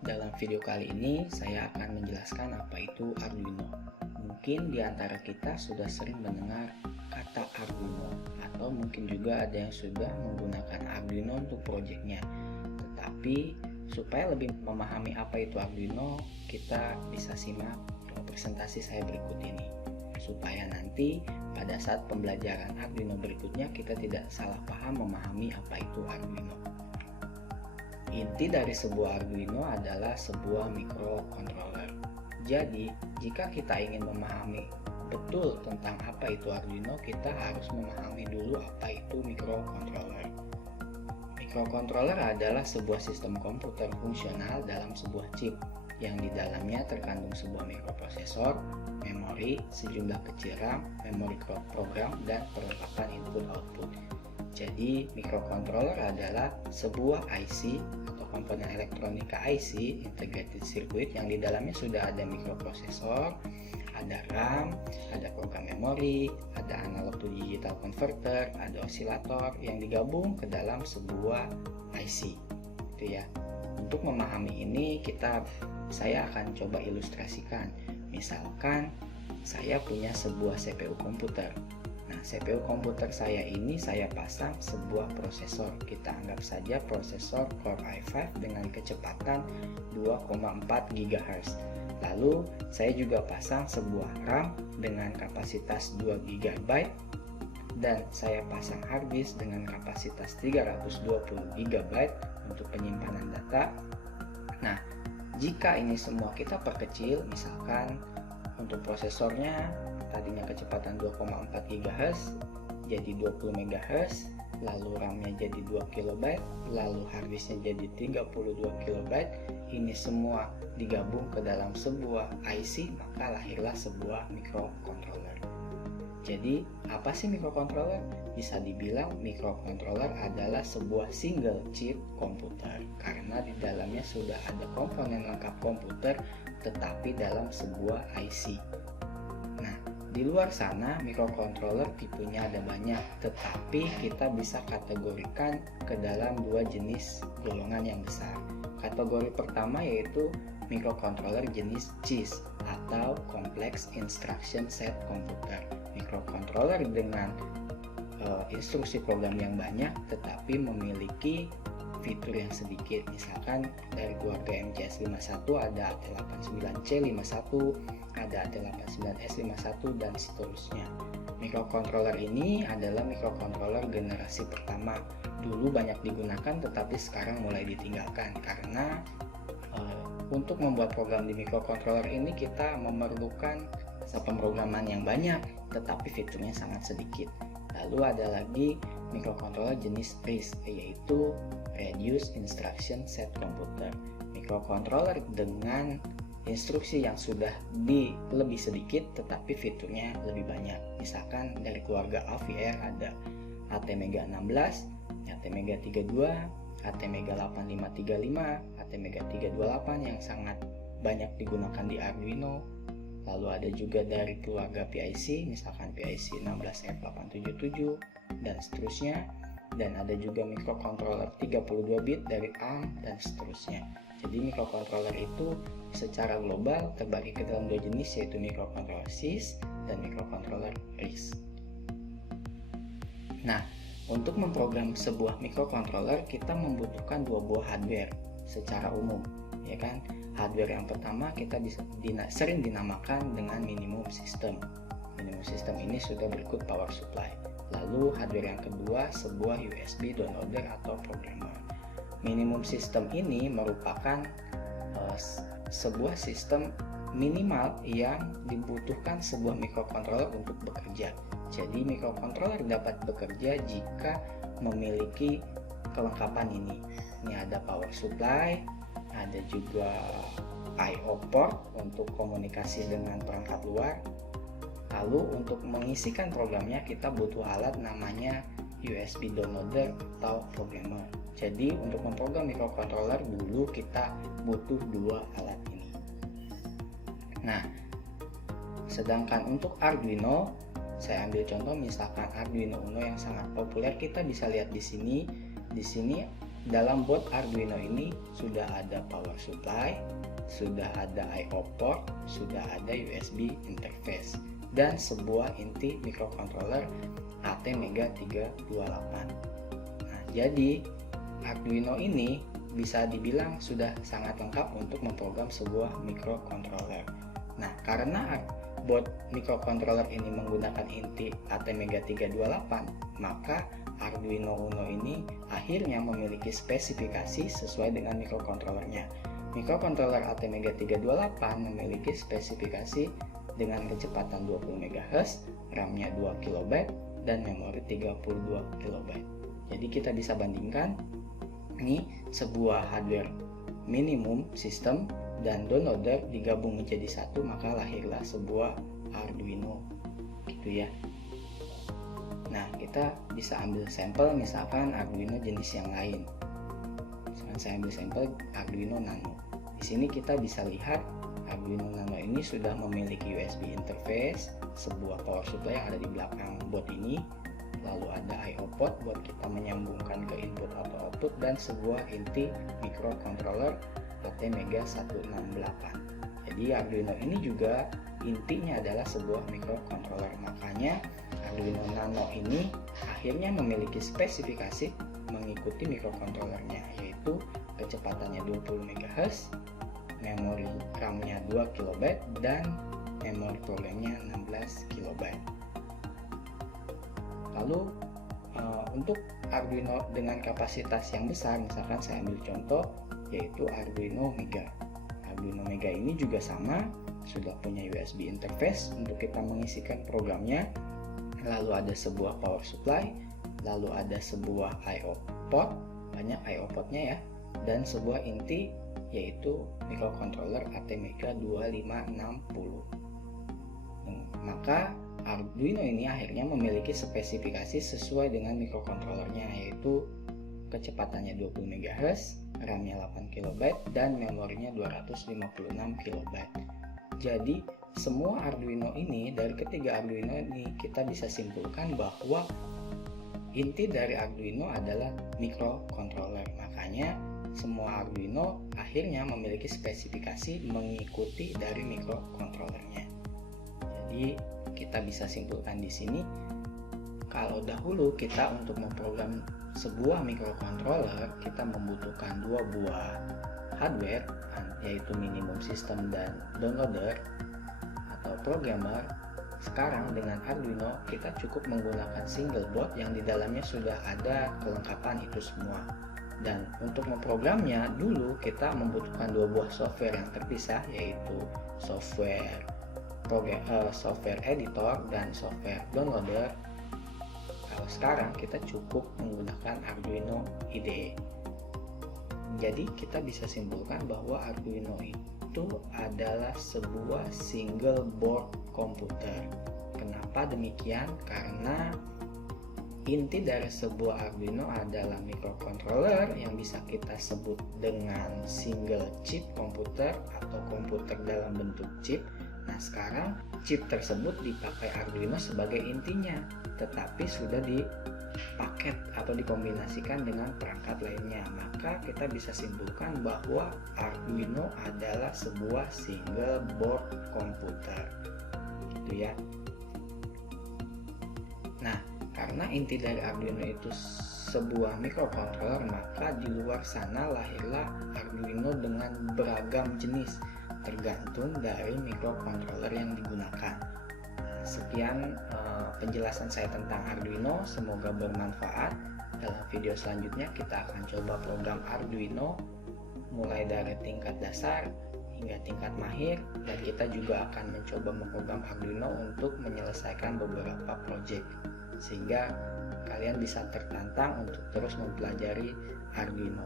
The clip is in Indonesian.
Dalam video kali ini saya akan menjelaskan apa itu Arduino. Mungkin di antara kita sudah sering mendengar kata Arduino, atau mungkin juga ada yang sudah menggunakan Arduino untuk proyeknya. Tetapi supaya lebih memahami apa itu Arduino, kita bisa simak presentasi saya berikut ini, supaya nanti pada saat pembelajaran Arduino berikutnya kita tidak salah paham memahami apa itu Arduino. Inti dari sebuah Arduino adalah sebuah microcontroller. Jadi, jika kita ingin memahami betul tentang apa itu Arduino, kita harus memahami dulu apa itu microcontroller. Microcontroller adalah sebuah sistem komputer fungsional dalam sebuah chip yang di dalamnya terkandung sebuah mikroprosesor, memori, sejumlah kecil RAM, memori program, dan perlengkapan input-output. Jadi, microcontroller adalah sebuah IC atau komponen elektronika IC, integrated circuit, yang di dalamnya sudah ada mikroprosesor, ada RAM, ada program memori, ada analog to digital converter, ada osilator yang digabung ke dalam sebuah IC. Itu ya. Untuk memahami ini saya akan coba ilustrasikan. Misalkan saya punya sebuah CPU komputer. Nah, CPU komputer saya ini saya pasang sebuah prosesor. Kita anggap saja prosesor Core i5 dengan kecepatan 2,4 GHz. Lalu saya juga pasang sebuah RAM dengan kapasitas 2 GB dan saya pasang hard disk dengan kapasitas 320 GB untuk penyimpanan data. Nah, jika ini semua kita perkecil, misalkan untuk prosesornya tadinya kecepatan 2,4 GHz jadi 20 MHz, lalu RAM-nya jadi 2 KB, lalu harddisknya jadi 32 KB. Ini semua digabung ke dalam sebuah IC, maka lahirlah sebuah microcontroller. Jadi, apa sih microcontroller? Bisa dibilang microcontroller adalah sebuah single chip komputer karena di dalamnya sudah ada komponen lengkap komputer tetapi dalam sebuah IC. Nah, di luar sana microcontroller tipenya ada banyak, tetapi kita bisa kategorikan ke dalam dua jenis golongan yang besar. Kategori pertama yaitu microcontroller jenis CISC atau Complex Instruction Set Computer. Microcontroller dengan instruksi program yang banyak tetapi memiliki fitur yang sedikit. Misalkan dari keluarga MCS51 ada AT89C51, ada AT89S51 dan seterusnya. Microcontroller ini adalah microcontroller generasi pertama. Dulu banyak digunakan tetapi sekarang mulai ditinggalkan karena untuk membuat program di microcontroller ini kita memerlukan pemrograman yang banyak tetapi fiturnya sangat sedikit. Lalu ada lagi microcontroller jenis RISC, yaitu Reduced Instruction Set Computer. Microcontroller dengan instruksi yang sudah lebih sedikit tetapi fiturnya lebih banyak. Misalkan dari keluarga AVR ada ATmega16, ATmega32, ATmega8535, ATmega328 yang sangat banyak digunakan di Arduino. Lalu ada juga dari keluarga PIC, misalkan PIC 16F877 dan seterusnya. Dan ada juga microcontroller 32 bit dari ARM dan seterusnya. Jadi microcontroller itu secara global terbagi ke dalam dua jenis, yaitu microcontroller CISC dan microcontroller RISC. Nah, untuk memprogram sebuah microcontroller kita membutuhkan dua buah hardware secara umum, ya kan? Hardware yang pertama kita sering dinamakan dengan minimum system. Minimum system ini sudah berikut power supply. Lalu hardware yang kedua sebuah USB downloader atau programmer. Minimum system ini merupakan sebuah sistem minimal yang dibutuhkan sebuah microcontroller untuk bekerja. Jadi microcontroller dapat bekerja jika memiliki kelengkapan ini. Ini ada power supply, ada juga I/O port untuk komunikasi dengan perangkat luar. Lalu untuk mengisikan programnya kita butuh alat namanya USB downloader atau programmer. Jadi untuk memprogram microcontroller dulu kita butuh dua alat ini. Nah, sedangkan untuk Arduino, saya ambil contoh misalkan Arduino Uno yang sangat populer, kita bisa lihat di sini. Di sini dalam board Arduino ini sudah ada power supply, sudah ada I/O port, sudah ada USB interface, dan sebuah inti microcontroller ATmega328. Nah, jadi Arduino ini bisa dibilang sudah sangat lengkap untuk memprogram sebuah microcontroller. Nah, karena board microcontroller ini menggunakan inti ATmega328, maka Arduino Uno ini akhirnya memiliki spesifikasi sesuai dengan microcontrollernya. Microcontroller ATmega328 memiliki spesifikasi dengan kecepatan 20 MHz, RAM-nya 2 KB, dan memori 32 KB. Jadi kita bisa bandingkan ini sebuah hardware minimum system dan downloader digabung menjadi satu, maka lahirlah sebuah Arduino gitu ya. Nah, kita bisa ambil sampel misalkan Arduino jenis yang lain. Misalkan saya ambil sampel Arduino Nano. Di sini kita bisa lihat Arduino Nano ini sudah memiliki USB interface, sebuah power supply yang ada di belakang board ini, lalu ada I/O port buat kita menyambungkan ke input atau output, dan sebuah inti microcontroller ATmega168. Jadi Arduino ini juga intinya adalah sebuah microcontroller. Makanya Arduino Nano ini akhirnya memiliki spesifikasi mengikuti microcontrollernya, yaitu kecepatannya 20 MHz, memori RAM-nya 2 KB, dan memori programnya 16 KB. Lalu untuk Arduino dengan kapasitas yang besar, misalkan saya ambil contoh yaitu Arduino Mega. Arduino Mega ini juga sama, sudah punya USB interface untuk kita mengisikan programnya, lalu ada sebuah power supply, lalu ada sebuah I/O port, banyak I/O portnya ya, dan sebuah inti yaitu microcontroller ATmega2560. Maka Arduino ini akhirnya memiliki spesifikasi sesuai dengan microcontrollernya, yaitu kecepatannya 20 MHz, RAM-nya 8 KB, dan memorinya 256 KB. Jadi semua Arduino ini, dari ketiga Arduino ini kita bisa simpulkan bahwa inti dari Arduino adalah microcontroller. Makanya semua Arduino akhirnya memiliki spesifikasi mengikuti dari microcontrollernya. Jadi kita bisa simpulkan di sini, kalau dahulu kita untuk memprogram sebuah microcontroller kita membutuhkan dua buah hardware, yaitu minimum system dan downloader atau programmer. Sekarang dengan Arduino kita cukup menggunakan single board yang di dalamnya sudah ada kelengkapan itu semua. Dan untuk memprogramnya dulu kita membutuhkan dua buah software yang terpisah, yaitu software editor dan software downloader. Kalau sekarang kita cukup menggunakan Arduino IDE. Jadi kita bisa simpulkan bahwa Arduino itu adalah sebuah single board komputer. Kenapa demikian? Karena inti dari sebuah Arduino adalah microcontroller yang bisa kita sebut dengan single chip komputer atau komputer dalam bentuk chip. Nah, sekarang chip tersebut dipakai Arduino sebagai intinya, tetapi sudah dipaket atau dikombinasikan dengan perangkat lainnya. Maka kita bisa simpulkan bahwa Arduino adalah sebuah single board komputer. Gitu ya. Nah, karena inti dari Arduino itu sebuah microcontroller, maka di luar sana lahirlah Arduino dengan beragam jenis, tergantung dari microcontroller yang digunakan. Sekian penjelasan saya tentang Arduino, semoga bermanfaat. Dalam video selanjutnya kita akan coba program Arduino mulai dari tingkat dasar hingga tingkat mahir, dan kita juga akan mencoba memprogram Arduino untuk menyelesaikan beberapa project, sehingga kalian bisa tertantang untuk terus mempelajari Arduino.